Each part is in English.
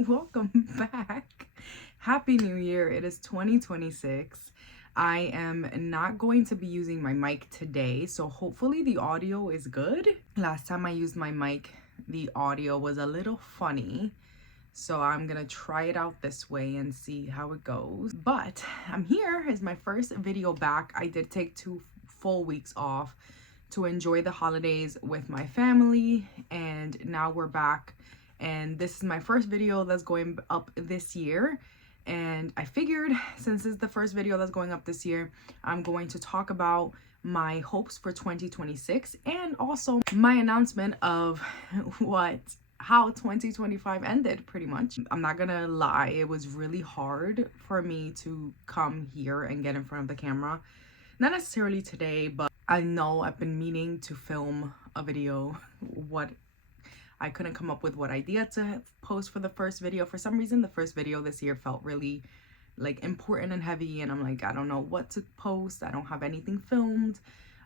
Welcome back. Happy New Year. It is 2026. I am not going to be using my mic today, so hopefully the audio is good. Last time I used my mic, the audio was a little funny, so I'm gonna try it out this way and see how it goes. But I'm here. It's my first video back. I did take 2 full weeks off to enjoy the holidays with my family, and now we're back. And this is my first video that's going up this year, and I figured since it's the first video that's going up this year, I'm going to talk about my hopes for 2026 and also my announcement of how 2025 ended. Pretty much, I'm not gonna lie, it was really hard for me to come here and get in front of the camera. Not necessarily today, but I know I've been meaning to film a video. I couldn't come up with what idea to post for the first video. For some reason, the first video this year felt really important and heavy, and I'm like, I don't know what to post. I don't have anything filmed.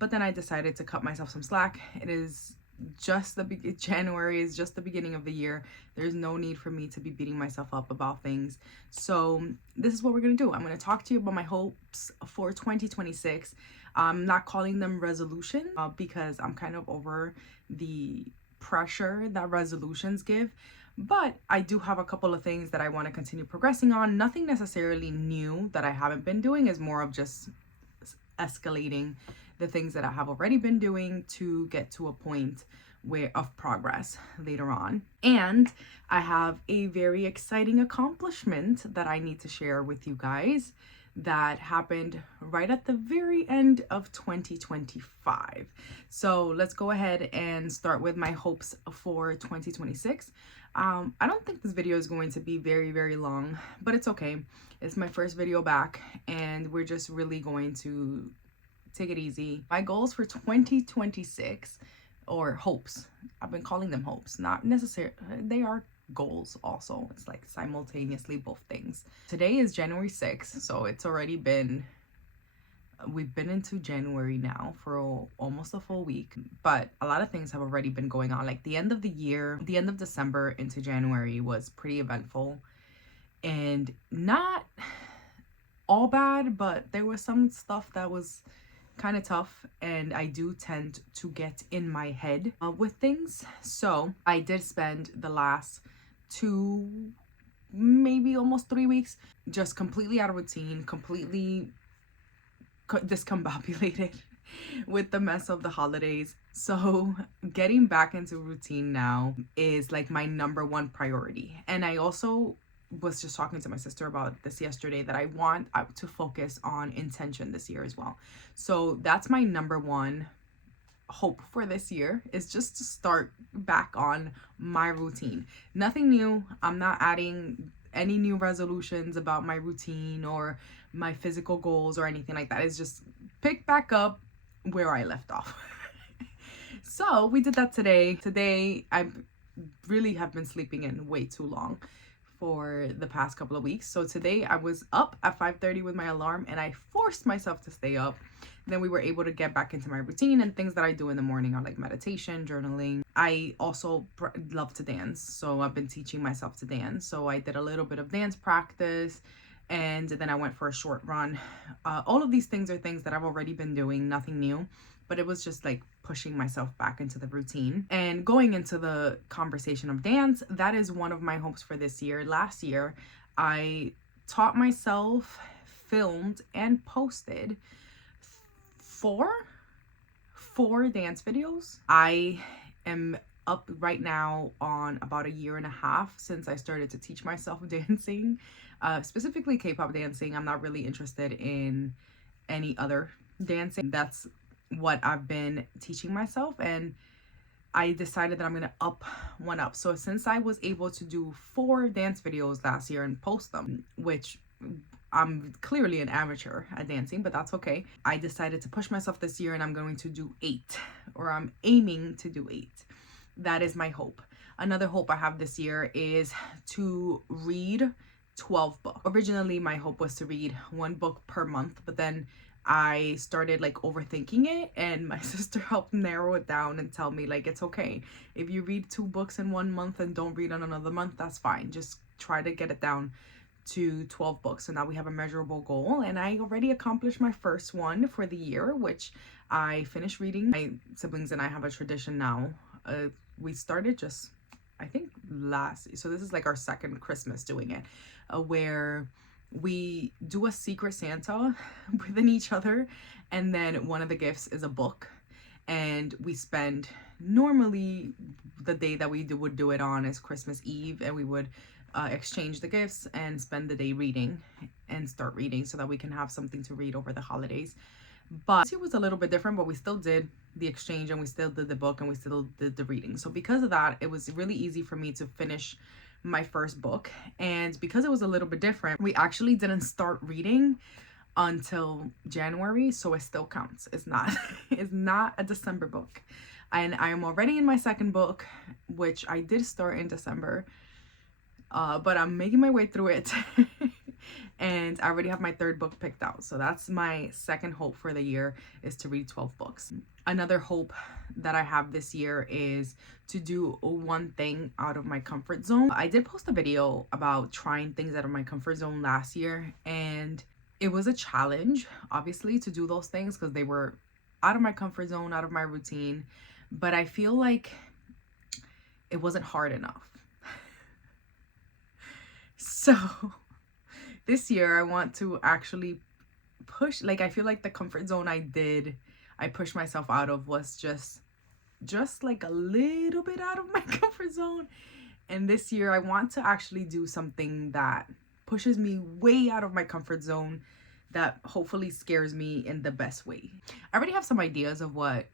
But then I decided to cut myself some slack. It is just January is just the beginning of the year. There's no need for me to be beating myself up about things. So this is what we're gonna do. I'm gonna talk to you about my hopes for 2026. I'm not calling them resolution because I'm kind of over the pressure that resolutions give, but I do have a couple of things that I want to continue progressing on. Nothing necessarily new that I haven't been doing, is more of just escalating the things that I have already been doing to get to a point of progress later on. And I have a very exciting accomplishment that I need to share with you guys that happened right at the very end of 2025. So let's go ahead and start with my hopes for 2026. I don't think this video is going to be very long, but it's okay. It's my first video back, and we're just really going to take it easy. My goals for 2026, or hopes, I've been calling them hopes, not necessarily, they are goals also. It's like simultaneously both things. Today is January 6th, so it's already been, we've been into January now for almost a full week, but a lot of things have already been going on. Like the end of the year, the end of December into January was pretty eventful, and not all bad, but there was some stuff that was kind of tough, and I do tend to get in my head with things. So I did spend the last 2, maybe almost 3 weeks just completely out of routine, completely discombobulated with the mess of the holidays. So getting back into routine now is like my number one priority. And I also was just talking to my sister about this yesterday, that I want to focus on intention this year as well. So that's my number one hope for this year, is just to start back on my routine. Nothing new. I'm not adding any new resolutions about my routine or my physical goals or anything like that. It's just pick back up where I left off. So we did that today. Today I really have been sleeping in way too long for the past couple of weeks. So today I was up at 5:30 with my alarm, and I forced myself to stay up. Then we were able to get back into my routine, and things that I do in the morning are like meditation, journaling. I also love to dance, so I've been teaching myself to dance. So I did a little bit of dance practice, and then I went for a short run. All of these things are things that I've already been doing, nothing new, but it was just like pushing myself back into the routine. And going into the conversation of dance, that is one of my hopes for this year. Last year, I taught myself, filmed, and posted four dance videos. I am up right now on about 1.5 years since I started to teach myself dancing, specifically K-pop dancing. I'm not really interested in any other dancing. That's what I've been teaching myself, and I decided that I'm gonna up one up. So since I was able to do 4 dance videos last year and post them, which I'm clearly an amateur at dancing, but that's okay, I decided to push myself this year, and I'm going to do 8, or I'm aiming to do 8. That is my hope. Another hope I have this year is to read 12 books. Originally, my hope was to read 1 book per month, but then I started like overthinking it, and my sister helped narrow it down and tell me like, it's okay if you read 2 books in 1 month and don't read in another month, that's fine. Just try to get it down to 12 books. So now we have a measurable goal, and I already accomplished my first one for the year, which I finished reading. My siblings and I have a tradition now. We started just, I think, so this is like our second Christmas doing it, where we do a secret Santa within each other, and then one of the gifts is a book, and we spend, normally the day that we would do it on is Christmas Eve, and we would exchange the gifts and spend the day reading and start reading so that we can have something to read over the holidays. But it was a little bit different, but we still did the exchange, and we still did the book, and we still did the reading. So because of that, it was really easy for me to finish my first book. And because it was a little bit different, we actually didn't start reading until January, so it still counts. It's not it's not a December book. And I am already in my second book, which I did start in December, but I'm making my way through it. And I already have my third book picked out. So that's my second hope for the year, is to read 12 books. Another hope that I have this year is to do one thing out of my comfort zone. I did post a video about trying things out of my comfort zone last year, and it was a challenge, obviously, to do those things because they were out of my comfort zone, out of my routine. But I feel like it wasn't hard enough. So this year I want to actually push, like, I feel like the comfort zone I pushed myself out of was just like a little bit out of my comfort zone. And this year I want to actually do something that pushes me way out of my comfort zone, that hopefully scares me in the best way. I already have some ideas of what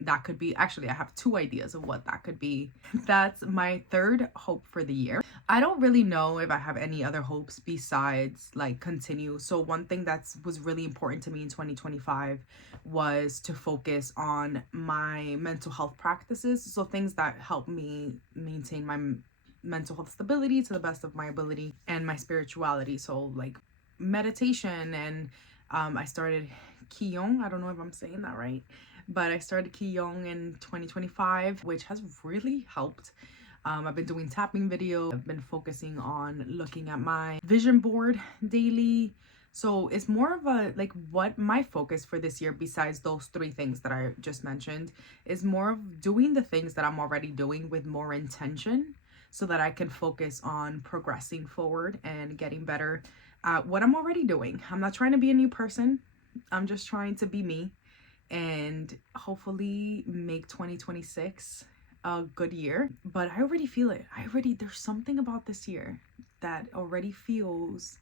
that could be. Actually, I have 2 ideas of what that could be. That's my third hope for the year. I don't really know if I have any other hopes besides like continue. So one thing that was really important to me in 2025 was to focus on my mental health practices. So things that help me maintain my mental health stability to the best of my ability, and my spirituality. So like meditation, and I started Qigong. I don't know if I'm saying that right, but I started Qigong in 2025, which has really helped. I've been doing tapping videos. I've been focusing on looking at my vision board daily. So it's more of a, like, what my focus for this year, besides those 3 things that I just mentioned, is more of doing the things that I'm already doing with more intention, so that I can focus on progressing forward and getting better at what I'm already doing. I'm not trying to be a new person. I'm just trying to be me, and hopefully make 2026 a good year. But I already feel it. There's something about this year that already feels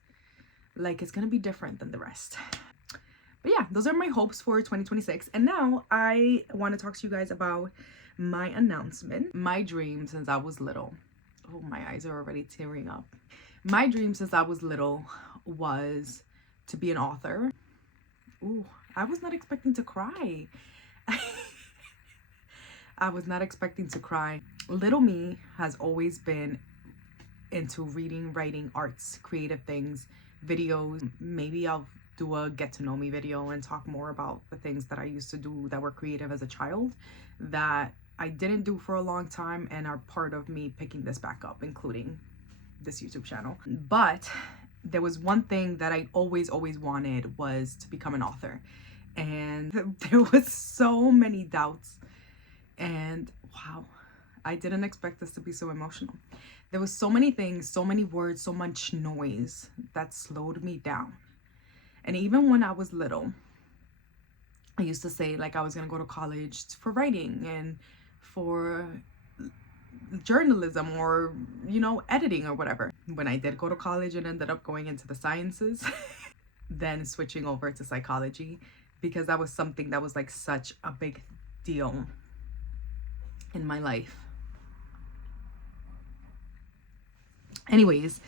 like it's gonna be different than the rest. But yeah, those are my hopes for 2026. And now I want to talk to you guys about my announcement. My dream since I was little. Oh, my eyes are already tearing up. My dream since I was little was to be an author. Ooh, I was not expecting to cry. I was not expecting to cry. Little me has always been into reading, writing, arts, creative things, videos. Maybe I'll do a get to know me video and talk more about the things that I used to do that were creative as a child that I didn't do for a long time and are part of me picking this back up, including this YouTube channel. But there was one thing that I always wanted, was to become an author. And there was so many doubts, and wow, I didn't expect this to be so emotional. There was so many things, so many words, so much noise that slowed me down. And even when I was little, I used to say like I was gonna go to college for writing and for journalism, or, you know, editing or whatever. When I did go to college, it ended up going into the sciences, then switching over to psychology, because that was something that was like such a big deal in my life. Anyways,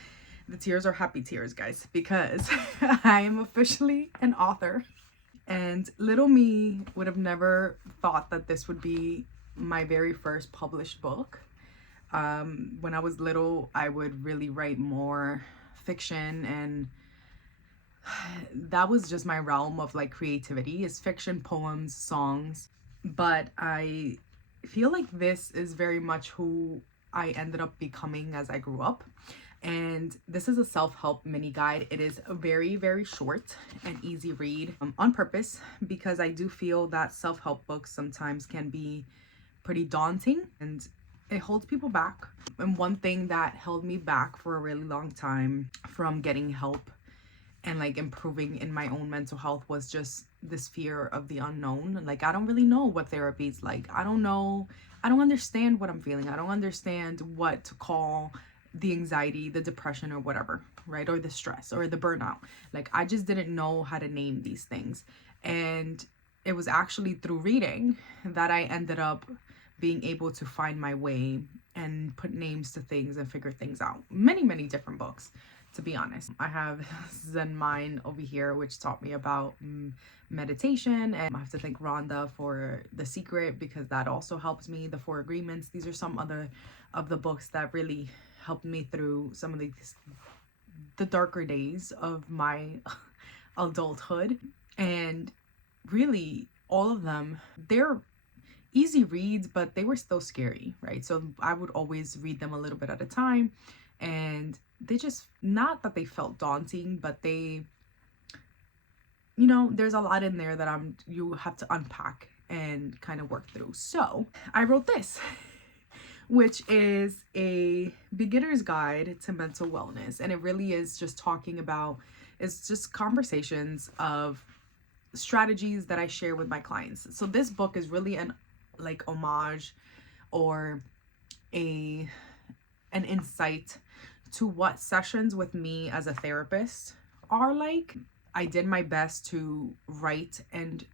the tears are happy tears, guys, because I am officially an author. And little me would have never thought that this would be my very first published book. When I was little, I would really write more fiction, and that was just my realm of like creativity, is fiction, poems, songs. But I feel like this is very much who I ended up becoming as I grew up. And this is a self-help mini guide. It is a very, very short and easy read on purpose, because I do feel that self-help books sometimes can be pretty daunting and it holds people back. And one thing that held me back for a really long time from getting help and like improving in my own mental health was just this fear of the unknown. Like, I don't really know what therapy is like. I don't know. I don't understand what I'm feeling. I don't understand what to call the anxiety, the depression, or whatever, right? Or the stress or the burnout. Like, I just didn't know how to name these things. And it was actually through reading that I ended up being able to find my way and put names to things and figure things out. Many, many different books, to be honest. I have Zen Mind over here, which taught me about meditation, and I have to thank Rhonda for The Secret, because that also helps me. The Four Agreements. These are some other of the books that really helped me through some of the darker days of my adulthood. And really, all of them, they're easy reads, but they were still scary, right? So I would always read them a little bit at a time, and they just, not that they felt daunting, but they, you know, there's a lot in there that you have to unpack and kind of work through. So I wrote this, which is a beginner's guide to mental wellness. And it really is just talking about, it's just conversations of strategies that I share with my clients. So this book is really an homage or an insight to what sessions with me as a therapist are like. I did my best to write and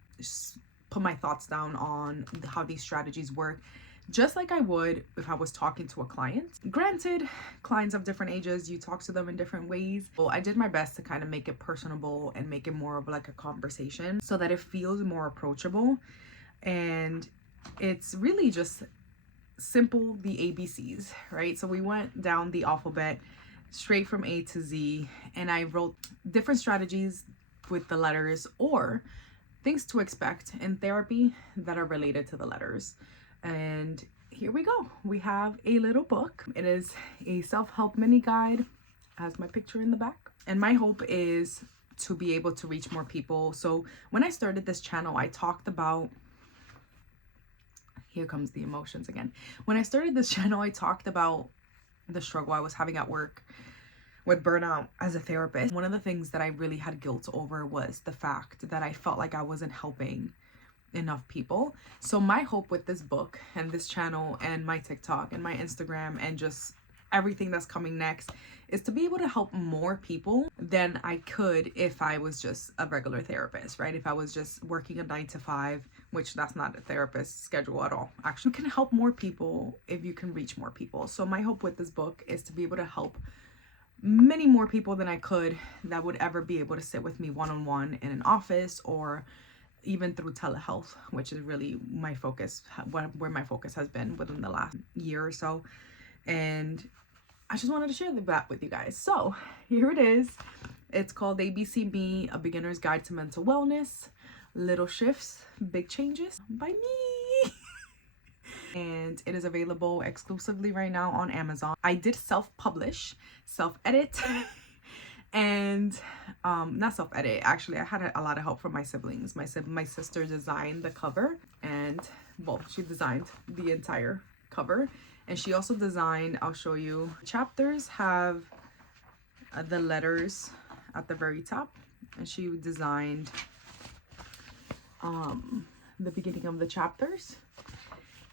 put my thoughts down on how these strategies work, just like I would if I was talking to a client. Granted, clients of different ages, you talk to them in different ways. Well, I did my best to kind of make it personable and make it more of like a conversation so that it feels more approachable. And it's really just simple, the ABCs, right? So we went down the alphabet straight from A to Z, and I wrote different strategies with the letters or things to expect in therapy that are related to the letters. And here we go. We have a little book. It is a self-help mini guide, has my picture in the back. And my hope is to be able to reach more people. So when I started this channel, I talked about, here comes the emotions again. When I started this channel, I talked about the struggle I was having at work with burnout as a therapist. One of the things that I really had guilt over was the fact that I felt like I wasn't helping enough people. So my hope with this book and this channel and my TikTok and my Instagram and just everything that's coming next is to be able to help more people than I could if I was just a regular therapist, right? If I was just working a 9 to 5, which that's not a therapist schedule at all. Actually, you can help more people if you can reach more people. So my hope with this book is to be able to help many more people than I could that would ever be able to sit with me one-on-one in an office, or even through telehealth, which is really my focus, where my focus has been within the last year or so. And I just wanted to share that with you guys. So here it is. It's called ABC Me, A Beginner's Guide to Mental Wellness. Little shifts, big changes by me. And it is available exclusively right now on Amazon. I did self-publish, self-edit, and not self-edit, actually. I had a lot of help from my siblings. My sister designed the cover, and well, she designed the entire cover. And she also designed, I'll show you, chapters have the letters at the very top, and she designed the beginning of the chapters.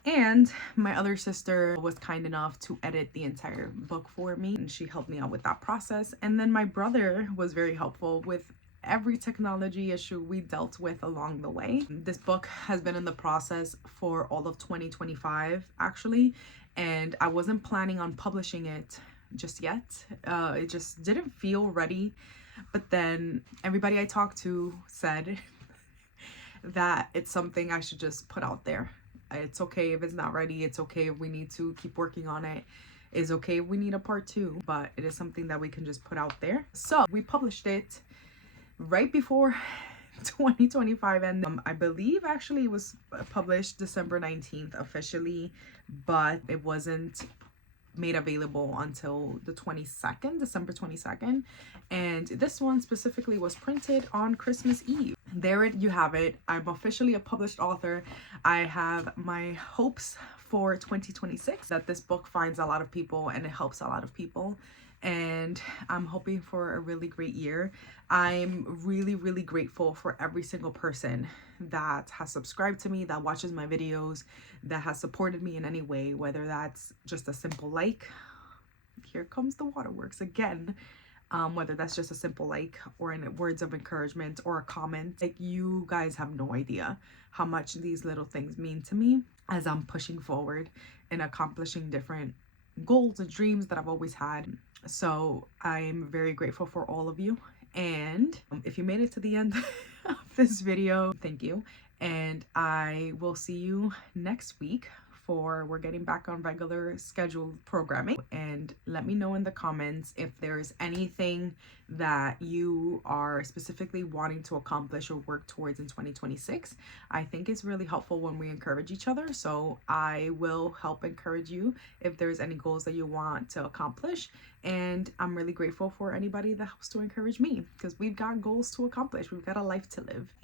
And my other sister was kind enough to edit the entire book for me, and she helped me out with that process. And then my brother was very helpful with every technology issue we dealt with along the way. This book has been in the process for all of 2025 actually, and I wasn't planning on publishing it just yet. It just didn't feel ready. But then everybody I talked to said that it's something I should just put out there. It's okay if it's not ready. It's okay if we need to keep working on it. It's okay if we need a part 2, but it is something that we can just put out there. So we published it right before 2025, and I believe actually it was published December 19th officially, but it wasn't made available until the 22nd, December 22nd. And this one specifically was printed on Christmas Eve. There you have it. I'm officially a published author. I have my hopes for 2026 that this book finds a lot of people and it helps a lot of people. And I'm hoping for a really great year. I'm really, really grateful for every single person that has subscribed to me, that watches my videos, that has supported me in any way, whether that's just a simple like, here comes the waterworks again, whether that's just a simple like, or in words of encouragement or a comment. Like, you guys have no idea how much these little things mean to me as I'm pushing forward and accomplishing different goals and dreams that I've always had. So I'm very grateful for all of you. And if you made it to the end of this video, thank you. And I will see you next week for we're getting back on regular scheduled programming. And let me know in the comments if there's anything that you are specifically wanting to accomplish or work towards in 2026. I think it's really helpful when we encourage each other. So I will help encourage you if there's any goals that you want to accomplish. And I'm really grateful for anybody that helps to encourage me, because we've got goals to accomplish. We've got a life to live.